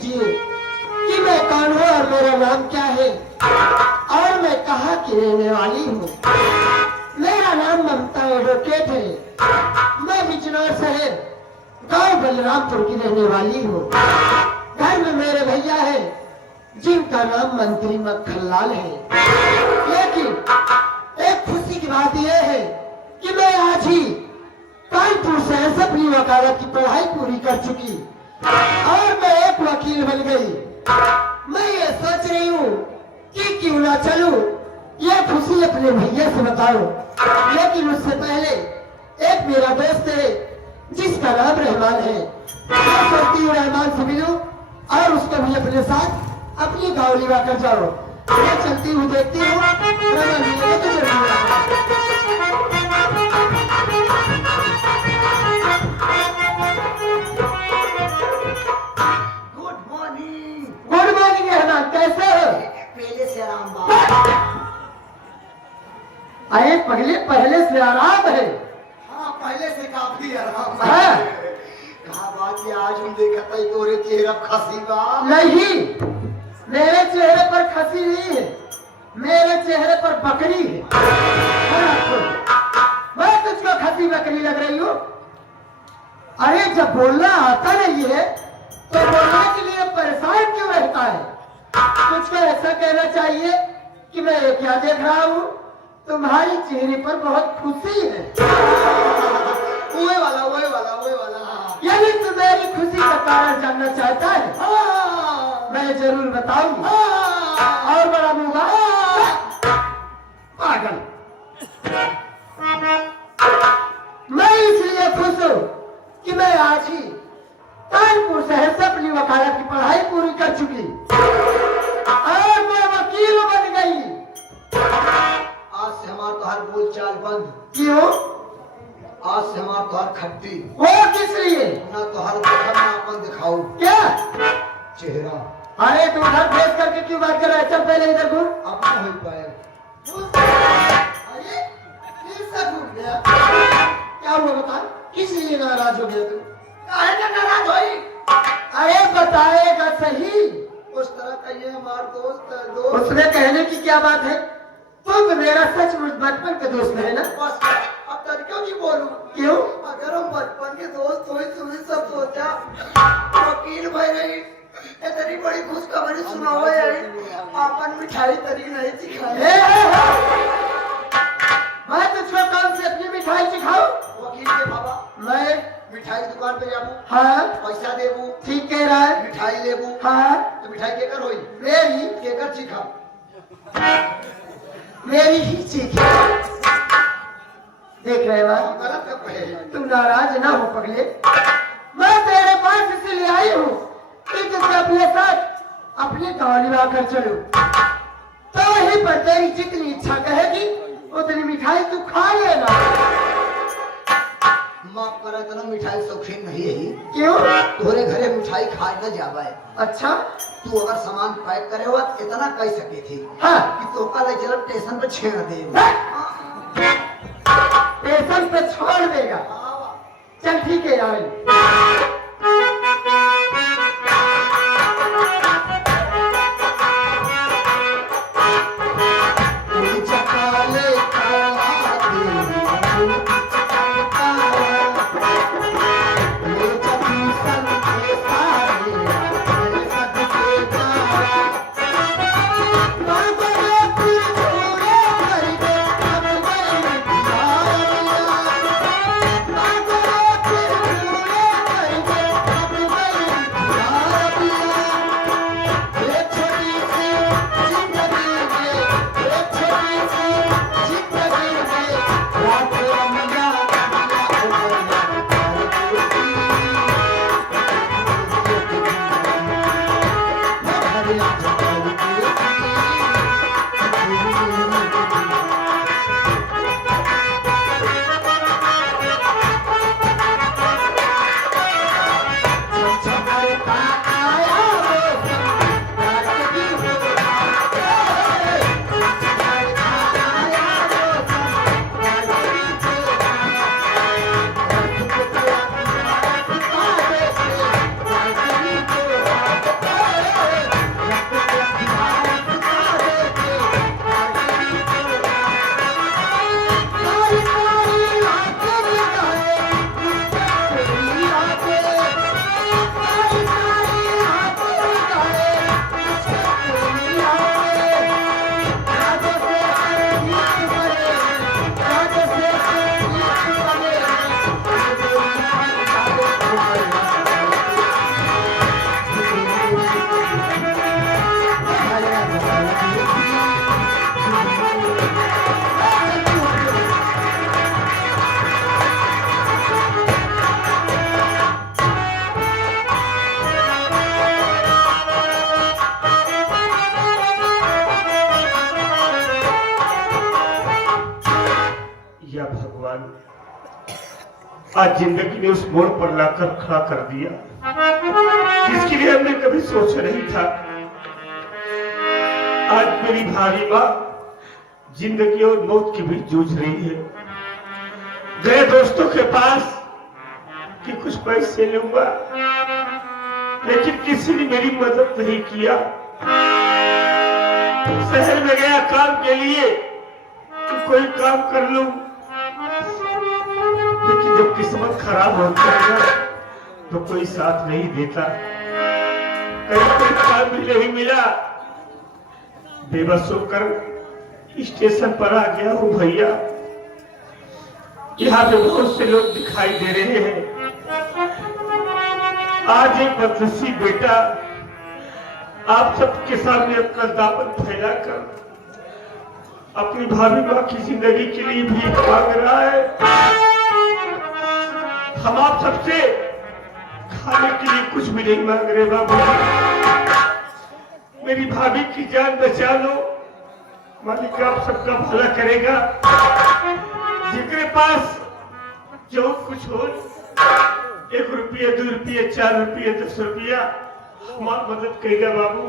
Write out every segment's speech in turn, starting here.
कीजिए कि मैं कौन हूँ और मेरा नाम क्या है और मैं कहाँ की रहने वाली हूँ। मेरा नाम ममता एडवोकेट है। मैं बिजनौर शहर गांव बलरामपुर की रहने वाली हूँ। घर में मेरे भैया है जिनका नाम मंत्री मक्खनलाल है। लेकिन एक खुशी की बात यह है कि मैं आज ही कानपुर से अपनी वकालत की पढ़ाई पूरी कर चुकी और मैं एक वकील बन गई। मैं ये सोच रही हूँ कि क्यों ना चलूं, ये खुशी अपने भैया से बताऊं। लेकिन उससे पहले एक मेरा दोस्त है जिसका नाम रहमान है। मैं सोचती हूँ रहमान से मिलूं और उसको भी अपने साथ अपनी गाँव लिवा कर जाओ। मैं चलती हूँ, देखती हूँ रहमान मिलेगा तो जरूर आऊंगा। गुड मॉर्निंग रहमान, कैसे हो? पहले से आराम बात। अरे पहले से आराम है। हाँ, पहले से काफी आराम हाँ। है। कहा बात है, आज हम देखा था तोरे चेहरा खसी बा। नहीं, मेरे चेहरे पर खसी नहीं है, मेरे चेहरे पर बकरी है। मैं तुझको खसी बकरी लग रही हूँ? अरे जब बोलना आता नहीं है तो बोलने के लिए परेशान क्यों रहता है? तुझको ऐसा कहना चाहिए कि मैं ये क्या देख रहा हूँ, तुम्हारी चेहरे पर बहुत खुशी है। वही वाला। यदि तू मेरी खुशी का कारण जानना चाहता है हाँ। मैं जरूर बताऊंगा। हाँ। और बड़ा मुंगा पागल। मैं इसलिए खुश हूँ कि मैं आज ही कानपुर शहर से अपनी वकालत की पढ़ाई पूरी कर चुकी और मैं वकील बन गई। आज से हमारा तो हर बोल चाल बंद। क्यों? आज से हमारा तो हर खट्टी वो किस लिए? ना तो हर देखा ना अपन दिखाओ क्या? चेहरा। अरे तू उधर फेस करके क्यों बात कर रहा है? चल पहले इधर घूम। अब ना हो पाए। अरे फिर से घूम गया। क्या हुआ बता? किस लिए नाराज हो गया तू? काहे ना नाराज होई? अरे बताएगा सही। उस तरह का ये हमारा दोस्त उसमें कहने की क्या बात है? तुम तो मेरा सचमुच बचपन के दोस्त है ना? बस अब तक क्यों नहीं बोलूं? क्यों? अगर हम बचपन के दोस्त हुए तुमने सब सोचा वकील भाई रही इतनी बड़ी खुशखबरी सुनाओ यार। अपन मिठाई तरी नहीं सिखाई। मैं तुझको कौन सी अपनी मिठाई सिखाऊं? वकील के बाबा मैं मिठाई की दुकान पे जाबू। हाँ पैसा देबू। ठीक कह रहा है। मिठाई लेबू। हाँ तो मिठाई केकर होई? मेरी केकर सिखा? मेरी ही चीज है। देख रहे हो गलत कब कहे? तुम नाराज ना हो पगले। मैं तेरे पास इसलिए आई हूँ कि तुझे अपने साथ अपने गाँव निभा कर चलूं। तो वहीं पर तेरी जितनी इच्छा कहेगी उतनी मिठाई तू खा लेना। माफ करा इतना मिठाई शौकीन नहीं है। क्यों? तोरे घरे मिठाई खाए न जावे। अच्छा तू अगर सामान पैक करे हुआ इतना कह सके थी हाँ कि तो का ले चल स्टेशन पे छेड़ दे। स्टेशन पे छोड़ देगा? चल ठीक है यार। भगवान आज जिंदगी ने उस मोड़ पर लाकर खड़ा कर दिया जिसके लिए हमने कभी सोचा नहीं था। आज मेरी भाभी माँ जिंदगी और मौत के बीच जूझ रही है। गए दोस्तों के पास कि कुछ पैसे लूंगा, लेकिन किसी ने मेरी मदद नहीं किया। शहर में गया काम के लिए कि कोई काम कर लूं, लेकिन जब किस्मत खराब होती है तो कोई साथ नहीं देता। कहीं कोई काम भी नहीं मिला। बेबस होकर स्टेशन पर आ गया हूँ भैया। यहाँ पे बहुत से लोग दिखाई दे रहे हैं। आज एक बदनसीब बेटा आप सबके सामने अपना दामन फैलाकर अपनी भाभी माँ की जिंदगी के लिए भीख मांग रहा है। हम आप सबसे खाने के लिए कुछ भी नहीं मांग रहे बाबू, मेरी भाभी की जान बचा लो। मालिक आप सबका भला करेगा। जिसके पास जो कुछ हो, 1 रुपया 2 रुपया 4 रुपया 10 रुपया हमारी मदद करेगा बाबू।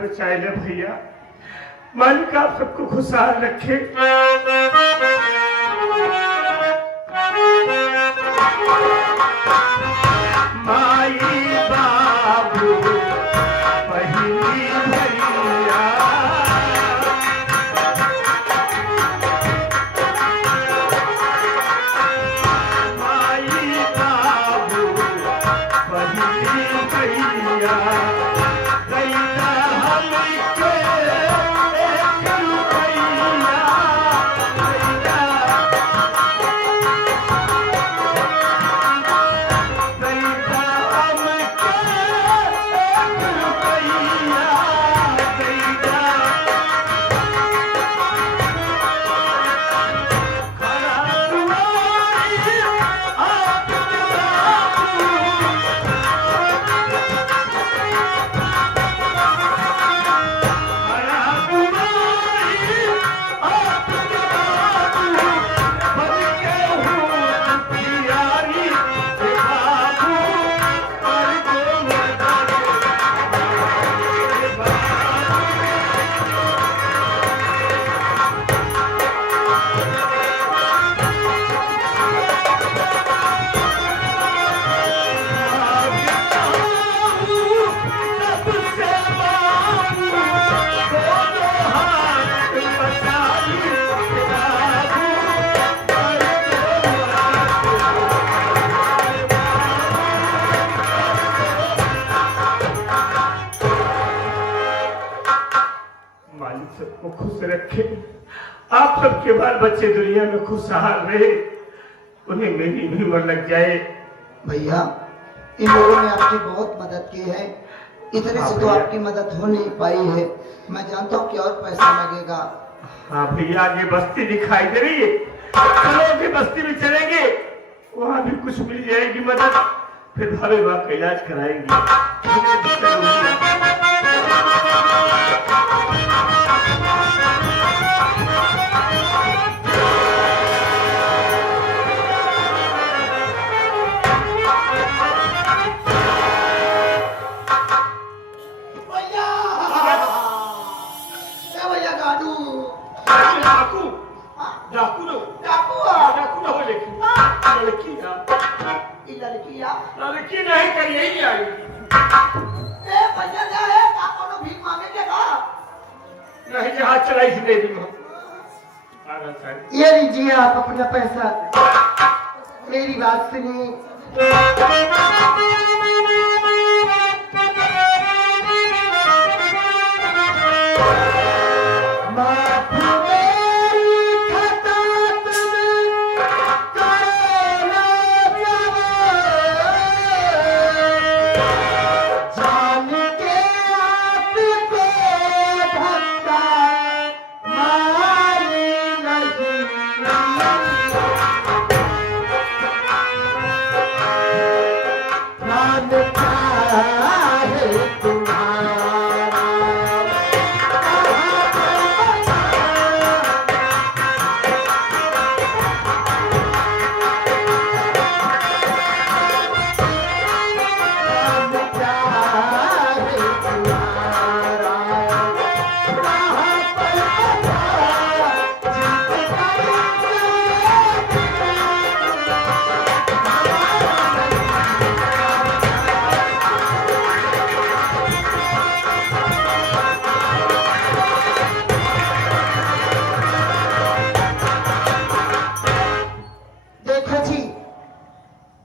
बचाएगा भैया। मालिक आप सबको खुशहाल रखे। माई बाबू पहली भैया, माई बाबू पहली भैया, मालिक सबको खुश रखे, आप सबके बाल बच्चे दुनिया में खुशहाल रहे, उन्हें मेरी भी उम्र लग जाए। भैया इन लोगों ने आपकी बहुत मदद की है, इतने से तो आपकी मदद हो नहीं पाई है। मैं जानता हूँ कि और पैसा लगेगा। हाँ भैया, आगे बस्ती दिखाई दे रही है, चलो आगे बस्ती में चलेंगे, वहाँ भी कुछ मिल जाएगी मदद, फिर भाभी बाप का इलाज कराएंगे। भैया गाड़ू डाकू डाकू ना डाकू ना हो, लेकिन लड़की ना, लड़की नहीं कर यही आएगी। भैया क्या है आपको भीख मांगेंगे का? नहीं जहाज चलाई से दे दी हम। ये लीजिए आप अपना पैसा, मेरी बात सुनिए। माफ मेरी खता तुम करे ना जान के आपको धक्का मारी नहीं, प्राण चाहे तुम्हारा। देखो जी,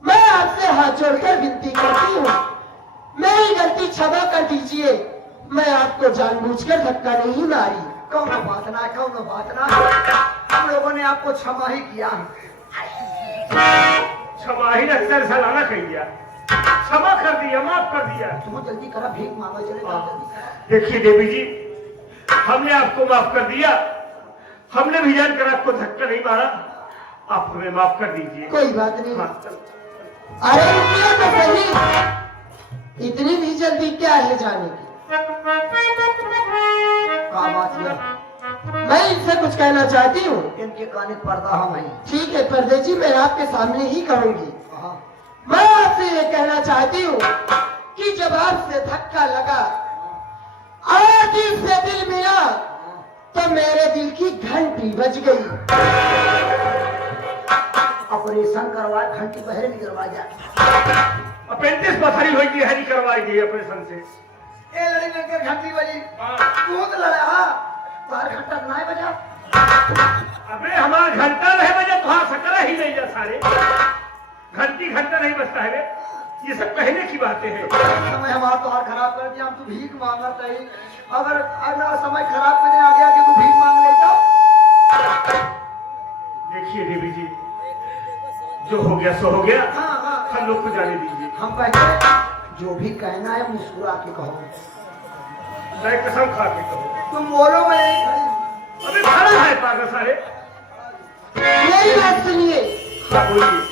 मैं आपसे हाथ जोड़कर विनती करती हूँ, मेरी गलती क्षमा कर दीजिए। मैं आपको जानबूझकर धक्का नहीं मारी। कौन बात ना, कौन बात ना, हम लोगों ने आपको क्षमा ही किया। क्षमा ही अक्सर सलाना कह दिया, क्षमा कर दिया, माफ कर दिया। तुम जल्दी करा, भीख मांगो, चले जाओ जल्दी करा। देखिए देवी जी, हमने आपको माफ कर दिया, हमने भी जानकर आपको धक्का नहीं मारा, आप हमें माफ कर दीजिए। कोई बात नहीं। हाँ, चल। अरे रुकिए तो सही, इतनी भी जल्दी क्या है जाने की? क्या बात है? मैं इनसे कुछ कहना चाहती हूँ। इनके काने पर्दा हम हैं। ठीक है पर्दे जी, मैं आपके सामने ही कहूंगी। हाँ। मैं आपसे ये कहना चाहती हूँ कि जब आपसे धक्का लगा और दिल से दिल मिला तो मेरे दिल की घंटी बज गई। ऑपरेशन करवाए, घंटी पहले नहीं करवा जा। अपेंडिक्स पथरी होगी, हरी करवाएगी ऑपरेशन से। ए लड़ी लड़के घंटी बजी, तू तो लड़ा तार घंटा नहीं बजा। अबे हमारा घंटा नहीं बजा, तुहार सकरा ही नहीं जा सारे। घंटी घंटा नहीं बजता है बे, ये सब कहने की बातें हैं। समय हमारा तो खराब कर दिया, हम तो भीख मांगा चाहिए। अगर अगला समय खराब करने आ गया कि तू भीख मांग ले तो। देखिए देवी जी, जो हो गया सो हो गया, हाँ हाँ, हम लोग को जाने दीजिए। हम कहते जो भी कहना है मुस्कुरा के कहो। मैं कसम खा के कहूँ, तुम बोलो, मैं नहीं खड़ी। अबे खड़ा है पागल सारे। मेरी बात सुनिए, हाँ बोलिए।